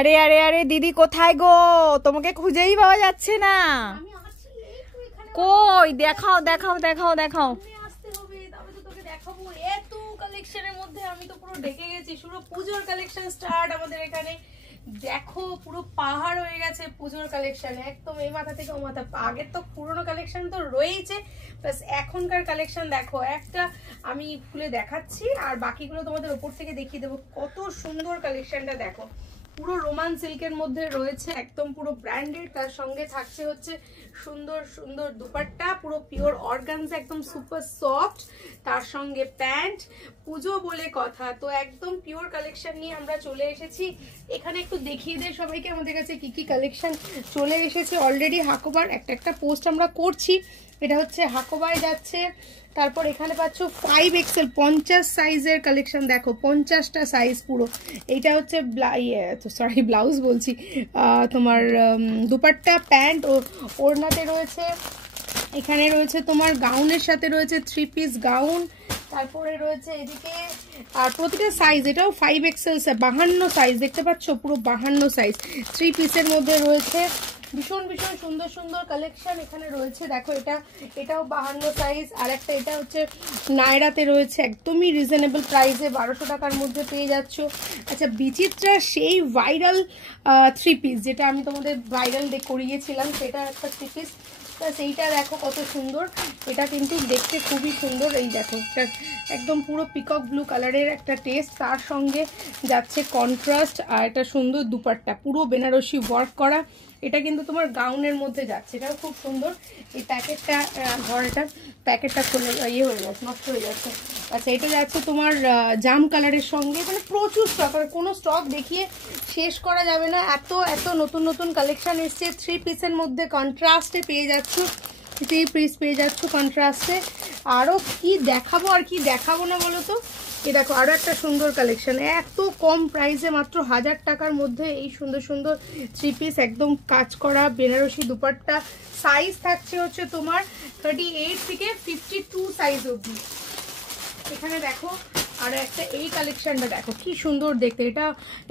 আরে আরে আরে দিদি কোথায় গো? তোমাকে খুঁজেই পাওয়া যাচ্ছে না। কই দেখাও দেখাও দেখাও দেখাও। কালেকশনের মধ্যে আমি তো পুরো ঢেকে গেছি। পুরো পূজোর কালেকশন স্টার্ট আমাদের এখানে। দেখো পুরো পাহাড় হয়ে গেছে পূজোর কালেকশন, একদম এই মাথা থেকে ও মাথা। আগের তো পুরোনো কালেকশন তো রয়েছে, প্লাস এখনকার কালেকশন দেখো। একটা আমি খুলে দেখাচ্ছি আর বাকিগুলো তোমাদের উপর থেকে দেখিয়ে দেবো। কত সুন্দর কালেকশনটা দেখো, পুরো রোমান সিল্কের মধ্যে রয়েছে, একদম পুরো ব্র্যান্ডেড। তার সঙ্গে থাকছে হচ্ছে সুন্দর সুন্দর দুপাট্টা, পুরো পিওর অর্গানজা, একদম সুপার সফট। তার সঙ্গে প্যান্ট। পুজো বলে কথা, তো একদম পিওর কালেকশন নিয়ে আমরা চলে এসেছি এখানে। একটু দেখিয়ে দেয় সবাইকে আমাদের কাছে কি কি কালেকশন চলে এসেছে। অলরেডি হাকোবার একটা একটা পোস্ট আমরা করছি। এটা হচ্ছে হাকোবায় যাচ্ছে। তারপর এখানে পাচ্ছ 5XL 50 সাইজের কালেকশন। দেখো 50টা সাইজ পুরো। এইটা হচ্ছে সরি ব্লাউজ বলছি, তোমার দুপাট্টা, প্যান্ট ও ওড়নাতে রয়েছে। এখানে রয়েছে তোমার গাউনের সাথে রয়েছে 3 পিস গাউন। তারপরে রয়েছে এদিকে আর প্রতিটা সাইজ, এটাও 5XL 52 সাইজ, দেখতে পাচ্ছ পুরো 52 সাইজ 3 পিসের মধ্যে রয়েছে। ভীষণ ভীষণ সুন্দর সুন্দর কালেকশন এখানে রয়েছে। দেখো এটাও 52 সাইজ। আর একটা এটা হচ্ছে নায়রাতে রয়েছে, একদমই রিজনেবল প্রাইসে 1200 টাকার মধ্যে পেয়ে যাচ্ছ। আচ্ছা, বিচিত্রা সেই ভাইরাল 3 পিস, যেটা আমি তোমাদের ভাইরাল করিয়েছিলাম, সেটা একটা 3 পিস। সেইটা দেখো কত সুন্দর, এটা কিন্তু দেখতে খুবই সুন্দর। এই দেখো এটা একদম পুরো পিকক ব্লু কালারের একটা টেস্ট, তার সঙ্গে যাচ্ছে কন্ট্রাস্ট আর একটা সুন্দর দুপাট্টা, পুরো বেনারসি ওয়ার্ক করা। এটা কিন্তু তোমার গাউনের মধ্যে যাচ্ছে, এটাও খুব সুন্দর। এই প্যাকেটটা ঘরটা প্যাকেটটা খুলে ইয়ে হয়ে যাচ্ছে, নষ্ট হয়ে যাচ্ছে। আচ্ছা, এটা যাচ্ছে তোমার জাম কালারের সঙ্গে, মানে প্রচুর স্টক, আর কোনো স্টক দেখিয়ে শেষ করা যাবে না। এত এত নতুন নতুন কালেকশন এসছে। 3 পিসের মধ্যে কন্ট্রাস্টে পেয়ে যাচ্ছ, 3 পিস পেয়ে যাচ্ছ কন্ট্রাস্টে। আরও কি দেখাবো আর কি দেখাবো না বলো তো। এই দেখো আরও একটা সুন্দর কালেকশন, এত কম প্রাইসে মাত্র 1000 টাকার মধ্যে এই সুন্দর সুন্দর 3 পিস, একদম কাজ করা বেনারসি দুপাট্টা। সাইজ থাকছে হচ্ছে তোমার 38 থেকে 52 সাইজ অবধি। এখানে দেখো আর একটা এই কালেকশনটা দেখো কি সুন্দর দেখতে।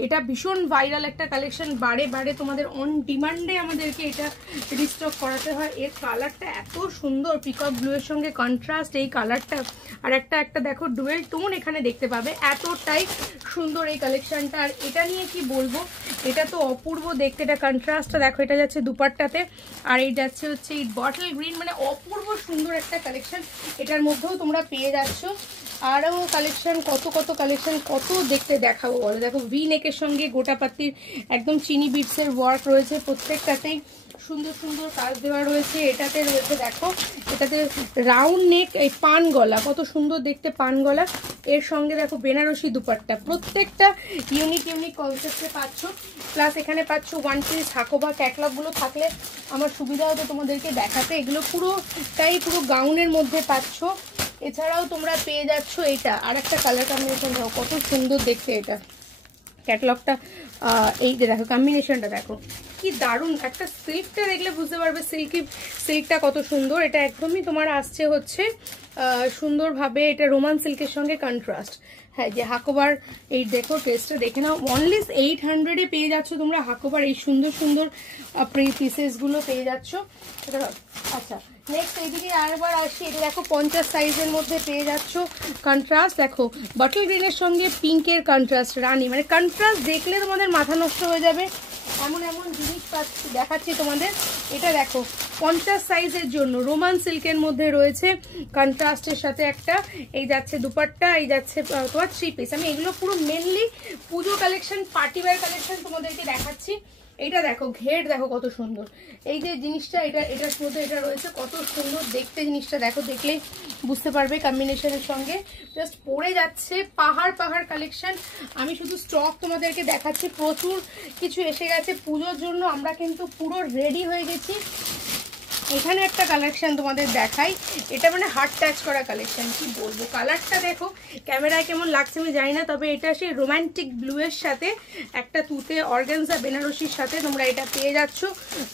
এটা ভীষণ ভাইরাল একটা কালেকশন, বারে বারে তোমাদের অন ডিমান্ডে আমাদেরকে এটা রিস্টক করাতে হয়। এর কালারটা এত সুন্দর, পিকক ব্লু এর সঙ্গে কন্ট্রাস্ট এই কালারটা। আর একটা দেখো ডুয়েল টোন এখানে দেখতে পাবে, এতটাই সুন্দর এই কালেকশনটা। আর এটা নিয়ে কি বলবো, এটা তো অপূর্ব দেখতে। এটা কন্ট্রাস্টটা দেখো, এটা যাচ্ছে দুপাট্টাতে, আর এই যাচ্ছে হচ্ছে এই বটল গ্রিন, মানে অপূর্ব সুন্দর একটা কালেকশন। এটার মধ্যেও তোমরা পেয়ে যাচ্ছ। আরও কালেকশন, কত কত কালেকশন, কত দেখতে দেখাবো বলো। দেখো ভি নেকের সঙ্গে গোটা পাতির একদম চিনি বিটসের ওয়ার্ক রয়েছে, প্রত্যেকটাতেই সুন্দর সুন্দর কাজ দেওয়া রয়েছে। এটাতে রয়েছে দেখো, এটাতে রাউন্ড নেক, এই পান গলা, কত সুন্দর দেখতে পান গলা। এর সঙ্গে দেখো বেনারসি দুপাট্টা, প্রত্যেকটা ইউনিক ইউনিক কনসেপ্টে পাচ্ছ। প্লাস এখানে পাচ্ছ 1 পিস হাকোবা। ক্যাটলগুলো থাকলে আমার সুবিধা হতো তোমাদেরকে দেখাতে। এগুলো পুরোটাই পুরো গাউনের মধ্যে পাচ্ছ। এছাড়াও তোমরা পেয়ে যাচ্ছ এইটা আর একটা কালার কম্বিনেশন, দেখো কত সুন্দর দেখতে এটা ক্যাটলগটা। এই যে দেখো কম্বিনেশনটা দেখো কি দারুণ। একটা সিল্কটা দেখলে বুঝতে পারবে সিল্কটা কত সুন্দর। এটা একদমই তোমার আসছে হচ্ছে সুন্দরভাবে, এটা রোমান সিল্কের সঙ্গে কন্ট্রাস্ট। হ্যাঁ, যে হাকোবার এই দেখো টেস্টটা দেখে নাও। অনলি 800-এ পেয়ে যাচ্ছ তোমরা হাকোবার এই সুন্দর সুন্দর পিসেসগুলো পেয়ে যাচ্ছ। আচ্ছা, নেক্সট এইদিকে আরেকবার আসি। এটা দেখো 50 সাইজের মধ্যে পেয়ে যাচ্ছ কন্ট্রাস্ট। দেখো বটল গ্রিনের সঙ্গে পিঙ্কের কন্ট্রাস্ট, রানি, মানে কন্ট্রাস্ট দেখলে তোমাদের মাথা নষ্ট হয়ে যাবে, এমন এমন জিনিস দেখাচ্ছি তোমাদের। এটা দেখো 50 সাইজের জন্য রোমান সিল্কের মধ্যে রয়েছে কন্ট্রাস্টের সাথে একটা। এই যাচ্ছে দুপাট্টা, এই যাচ্ছে তোমার 3 পিস। আমি এগুলো পুরো মেনলি পুজো কালেকশন, পার্টিওয়্যার কালেকশন তোমাদেরকে দেখাচ্ছি। এইটা দেখো ঘের, দেখো কত সুন্দর এই যে জিনিসটা, এটার মধ্যে এটা রয়েছে, কত সুন্দর দেখতে জিনিসটা। দেখো দেখলেই বুঝতে পারবে কম্বিনেশনের সঙ্গে জাস্ট পরে যাচ্ছে। পাহাড় পাহাড় কালেকশন, আমি শুধু স্টক তোমাদেরকে দেখাচ্ছি। প্রচুর কিছু এসে গেছে পুজোর জন্য, আমরা কিন্তু পুরো রেডি হয়ে গেছি। এখানে একটা কালেকশন তোমাদের দেখাই, এটা মানে হার্ট টাচ করা কালেকশন, কি বলবো কালারটা দেখো ক্যামেরায় কেমন লাগছে আমি জানি না, তবে এটা সেই রোমান্টিক ব্লু এর সাথে একটা তুতে অর্গানজা বেনারসির সাথে তোমরা এটা পেয়ে যাচ্ছ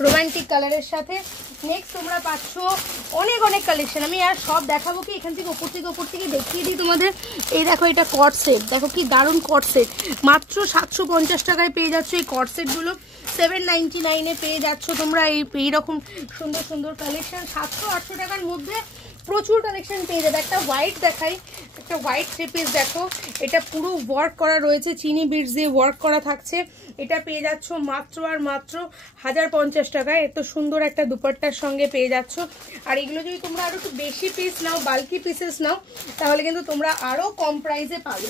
রোমান্টিক কালারের সাথে। নেক্সট তোমরা পাচ্ছ অনেক অনেক কালেকশন, আমি আর সব দেখাবো কি, এখান থেকে ওপর থেকে দেখিয়ে দিই তোমাদের। এই দেখো এটা কট সেট, দেখো কি দারুণ কট সেট, মাত্র 750 টাকায় পেয়ে যাচ্ছ এই কট সেটগুলো। 799 পেয়ে যাচ্ছ তোমরা এইরকম সুন্দর সুন্দর কালেকশন। 700-800 টাকার মধ্যে প্রচুর কালেকশন পেয়ে যাবে। একটা হোয়াইট দেখাই, একটা হোয়াইট থ্রি পিস দেখো, এটা পুরো ওয়ার্ক করা রয়েছে, চিনি বিটস দিয়ে ওয়ার্ক করা থাকছে। এটা পেয়ে যাচ্ছ মাত্র আর মাত্র 1050 টাকায়। এত সুন্দর একটা দুপাট্টার সঙ্গে পেয়ে যাচ্ছ। আর এগুলো যদি তোমরা আরো একটু বেশি পিস নাও, বাল্কি পিসেস নাও, তাহলে কিন্তু তোমরা আরো কম প্রাইসে পাবে।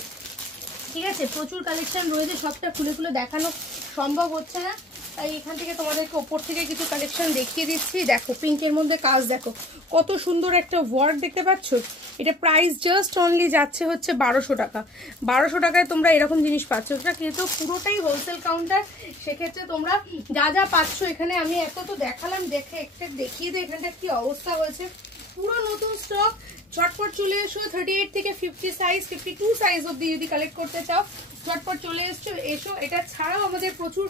ঠিক আছে, প্রচুর কালেকশন রয়েছে, সবটা খুলে খুলে দেখানো সম্ভব হচ্ছে না, তাই এখান থেকে তোমাদেরকে ওপর থেকে কিছু কালেকশন দেখিয়ে দিচ্ছি। দেখো পিঙ্কের মধ্যে কাজ দেখো, কত সুন্দর একটা ওয়ার্ক দেখতে পাচ্ছ। এটা প্রাইস জাস্ট অনলি যাচ্ছে হচ্ছে 1200 টাকা। 1200 টাকায় তোমরা এরকম জিনিস পাচ্ছ। এটা কিন্তু পুরোটাই হোলসেল কাউন্টার, সেক্ষেত্রে তোমরা যা যা পাচ্ছ এখানে আমি এত তো দেখালাম, দেখে একটা দেখিয়ে দিই এখানটা কি অবস্থা হয়েছে। পুরো নতুন স্টক, ঝটপট চলে এসো। 38 থেকে 50 সাইজ, 52 সাইজ অব্দি যদি কালেক্ট করতে চাও ঝটপট চলে এসো। এটা ছাড়াও আমাদের প্রচুর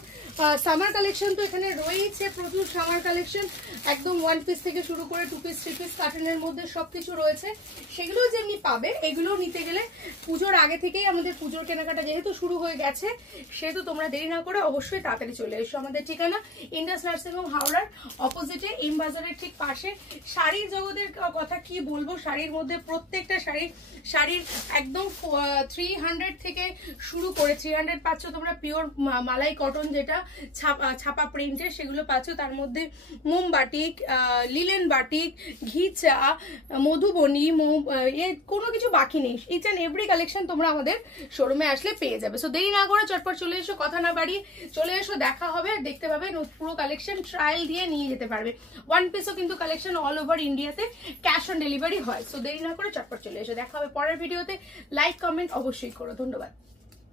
সামার কালেকশন তো এখানে রয়েছে, প্রচুর সামার কালেকশন, একদম 1 পিস থেকে শুরু করে 2 পিস 3 পিস কার্টনের মধ্যে সবকিছু রয়েছে। সেগুলো যেমনি পাবে, এগুলো নিতে গেলে পুজোর আগে থেকেই আমাদের পুজোর কেনাকাটা যেহেতু শুরু হয়ে গেছে, সেহেতু তোমরা দেরি না করে অবশ্যই তাড়াতাড়ি চলে এসো। আমাদের ঠিকানা ইন্ডাস নার্সিং হোম হাওড়ার অপোজিটে, এম বাজারের ঠিক পাশে। শাড়ির জগতের কথা কি বলবো, শাড়ির মধ্যে প্রত্যেকটা শাড়ির একদম 300 থেকে শুরু করে 300 পাচ্ছ তোমরা পিওর মালাই কটন, যেটা ছাপা প্রিন্টের, সেগুলো পাচ্ছ। তার মধ্যে মোম বাটিক, লিলেন বাটিক, ঘিচা, মধুবনী, কোনো কিছু বাকি নেই। ইচ অ্যান্ড এভরি কালেকশন তোমরা আমাদের শোরুমে আসলে পেয়ে যাবে। সো দেরি না করে চটপট চলে এসো, কথা না বাড়িয়ে চলে এসো, দেখা হবে, দেখতে পাবে পুরো কালেকশন, ট্রায়াল দিয়ে নিয়ে যেতে পারবে। 1 পিসও কিন্তু কালেকশন অল ওভার ইন্ডিয়াতে ক্যাশ অন ডেলিভারি হয়। সো দেরি না করে চটপট চলে এসো, দেখা হবে পরের ভিডিওতে। লাইক কমেন্ট অবশ্যই করো, ধন্যবাদ।